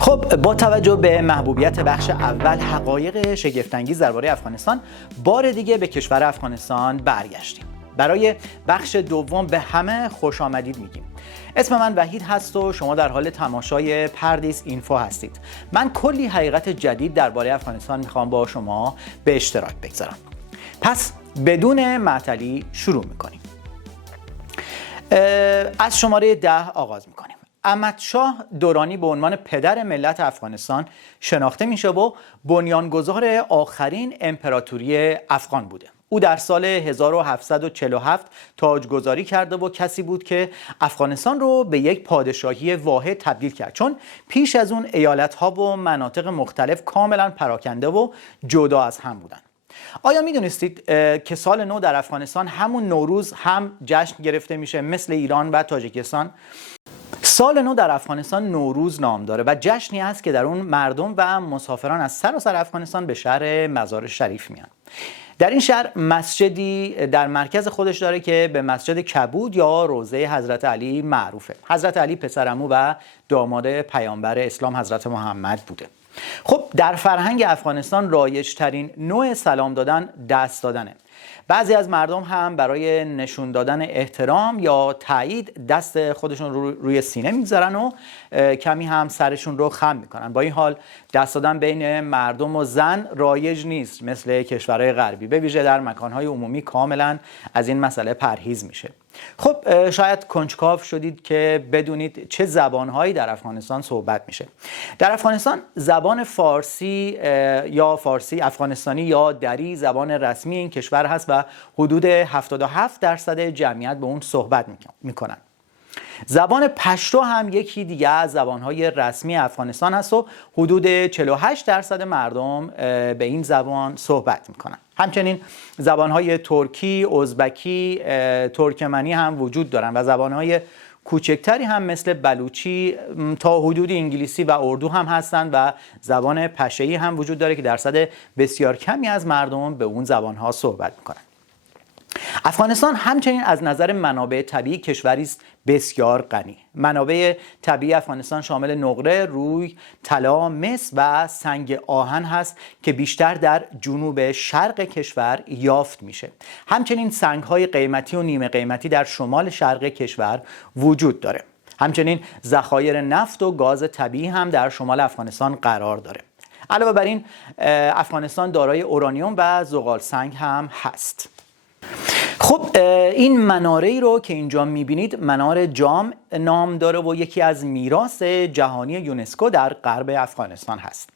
خب با توجه به محبوبیت بخش اول حقایق شگفت‌انگیز درباره افغانستان، بار دیگه به کشور افغانستان برگشتیم. برای بخش دوم به همه خوش آمدید میگیم. اسم من وحید هست و شما در حال تماشای پردیس اینفو هستید. من کلی حقیقت جدید درباره افغانستان میخوام با شما به اشتراک بگذارم. پس بدون معطلی شروع میکنیم. از شماره 10 آغاز میکنیم. احمدشاه دورانی به عنوان پدر ملت افغانستان شناخته میشه و بنیانگذار آخرین امپراتوری افغان بوده. او در سال 1747 تاجگذاری کرده و کسی بود که افغانستان رو به یک پادشاهی واحد تبدیل کرد، چون پیش از اون ایالت‌ها و مناطق مختلف کاملا پراکنده و جدا از هم بودن. آیا میدونستید که سال نو در افغانستان همون نوروز هم جشن گرفته میشه مثل ایران و تاجیکستان؟ سال نو در افغانستان نوروز نام داره و جشنی است که در اون مردم و مسافران از سراسر افغانستان به شهر مزار شریف میان. در این شهر مسجدی در مرکز خودش داره که به مسجد کبود یا روضه حضرت علی معروفه. حضرت علی پسرعمو و داماد پیامبر اسلام حضرت محمد بوده. خب در فرهنگ افغانستان رایج‌ترین نوع سلام دادن دست دادنه. بعضی از مردم هم برای نشون دادن احترام یا تایید دست خودشون روی سینه میگذارن و کمی هم سرشون رو خم میکنن. با این حال دست دادن بین مردم و زن رایج نیست مثل کشورهای غربی، به ویژه در مکانهای عمومی کاملا از این مسئله پرهیز میشه. خب شاید کنجکاو شدید که بدونید چه زبانهایی در افغانستان صحبت میشه. در افغانستان زبان فارسی یا فارسی افغانستانی یا دری زبان رسمی این کشور هست و حدود 77% جمعیت به اون صحبت میکنن. زبان پشتو هم یکی دیگه از زبانهای رسمی افغانستان هست و حدود 48% مردم به این زبان صحبت میکنن. همچنین زبانهای ترکی، ازبکی، ترکمنی هم وجود دارن و زبانهای کوچکتری هم مثل بلوچی تا حدود انگلیسی و اردو هم هستند و زبان پشه‌ای هم وجود داره که درصد بسیار کمی از مردم به اون زبانها صحبت میکنن. افغانستان همچنین از نظر منابع طبیعی کشوری است بسیار غنی. منابع طبیعی افغانستان شامل نقره، روی، طلا، مس و سنگ آهن هست که بیشتر در جنوب شرق کشور یافت میشه. همچنین سنگ‌های قیمتی و نیمه قیمتی در شمال شرق کشور وجود داره. همچنین ذخایر نفت و گاز طبیعی هم در شمال افغانستان قرار داره. علاوه بر این افغانستان دارای اورانیوم و زغال سنگ هم هست. خب این مناره‌ای رو که اینجا می‌بینید منار جام نام داره و یکی از میراث جهانی یونسکو در غرب افغانستان هست.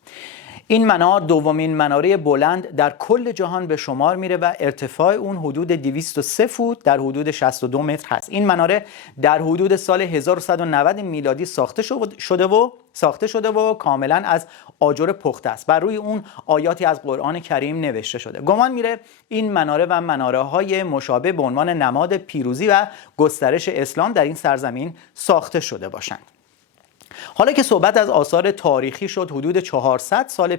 این منار دومین مناره بلند در کل جهان به شمار میره و ارتفاع اون حدود 203 فوت در حدود 62 متر هست. این مناره در حدود سال 1190 میلادی ساخته شده و کاملا از آجر پخته است. بر روی اون آیاتی از قرآن کریم نوشته شده. گمان میره این مناره و مناره‌های مشابه به عنوان نماد پیروزی و گسترش اسلام در این سرزمین ساخته شده باشند. حالا که صحبت از آثار تاریخی شد، حدود 400 سال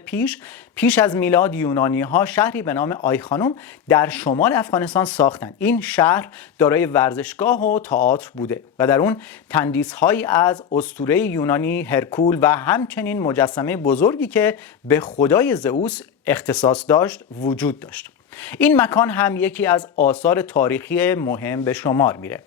پیش از میلاد یونانی‌ها شهری به نام آیخانوم در شمال افغانستان ساختند. این شهر دارای ورزشگاه و تئاتر بوده و در اون تندیس‌هایی از اسطوره یونانی هرکول و همچنین مجسمه بزرگی که به خدای زئوس اختصاص داشت وجود داشت. این مکان هم یکی از آثار تاریخی مهم به شمار میره.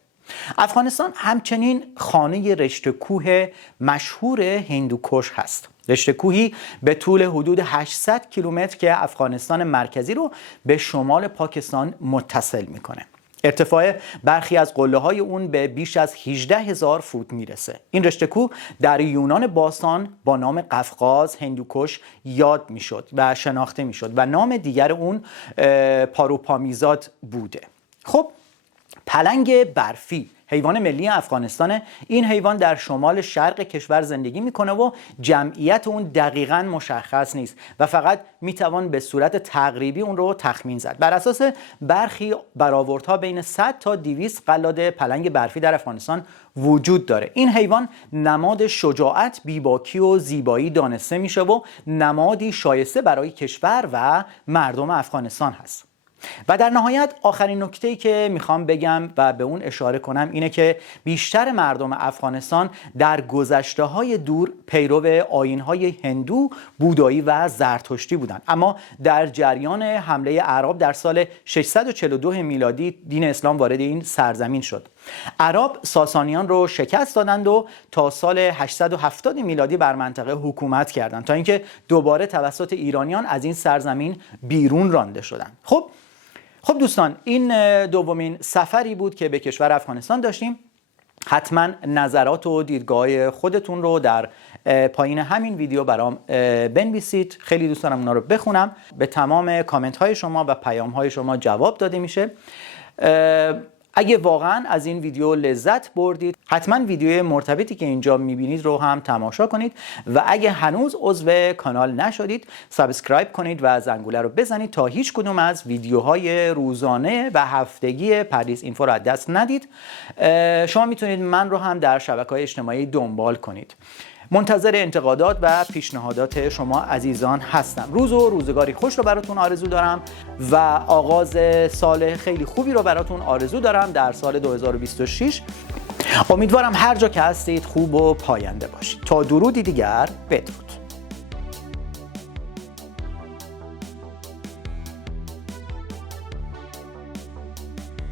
افغانستان همچنین خانه رشته کوه مشهور هندوکش هست. رشته کوهی به طول حدود 800 کیلومتر که افغانستان مرکزی رو به شمال پاکستان متصل میکنه. ارتفاع برخی از قله‌های اون به بیش از 18,000 فوت میرسه. این رشته کوه در یونان باستان با نام قفقاز هندوکش یاد میشد و شناخته میشد و نام دیگر اون پاروپامیزاد بوده. خب پلنگ برفی حیوان ملی افغانستانه. این حیوان در شمال شرق کشور زندگی میکنه و جمعیت اون دقیقاً مشخص نیست و فقط میتوان به صورت تقریبی اون رو تخمین زد. بر اساس برخی برآوردها بین 100 تا 200 قلاده پلنگ برفی در افغانستان وجود داره. این حیوان نماد شجاعت، بیباکی و زیبایی دانسته میشه و نمادی شایسته برای کشور و مردم افغانستان هست. و در نهایت آخرین نکته‌ای که میخوام بگم و به اون اشاره کنم اینه که بیشتر مردم افغانستان در گذشته‌های دور پیرو آیین‌های هندو، بودایی و زرتشتی بودند، اما در جریان حمله اعراب در سال 642 میلادی دین اسلام وارد این سرزمین شد. اعراب ساسانیان رو شکست دادند و تا سال 870 میلادی بر منطقه حکومت کردند تا اینکه دوباره توسط ایرانیان از این سرزمین بیرون رانده شدند. خب دوستان، این دومین سفری بود که به کشور افغانستان داشتیم. حتما نظرات و دیدگاه خودتون رو در پایین همین ویدیو برام بنویسید. خیلی دوست دارم اونا رو بخونم. به تمام کامنت های شما و پیام های شما جواب داده میشه. اگه واقعا از این ویدیو لذت بردید، حتما ویدیوی مرتبطی که اینجا میبینید رو هم تماشا کنید و اگه هنوز عضو کانال نشدید سابسکرایب کنید و زنگوله رو بزنید تا هیچ کدوم از ویدیوهای روزانه و هفتگی پردیس اینفو رو از دست ندید. شما میتونید من رو هم در شبکه‌های اجتماعی دنبال کنید. منتظر انتقادات و پیشنهادات شما عزیزان هستم. روز و روزگاری خوش رو براتون آرزو دارم و آغاز سال خیلی خوبی رو براتون آرزو دارم در سال 2026. امیدوارم هر جا که هستید خوب و پاینده باشید. تا درودی دیگر بدرود.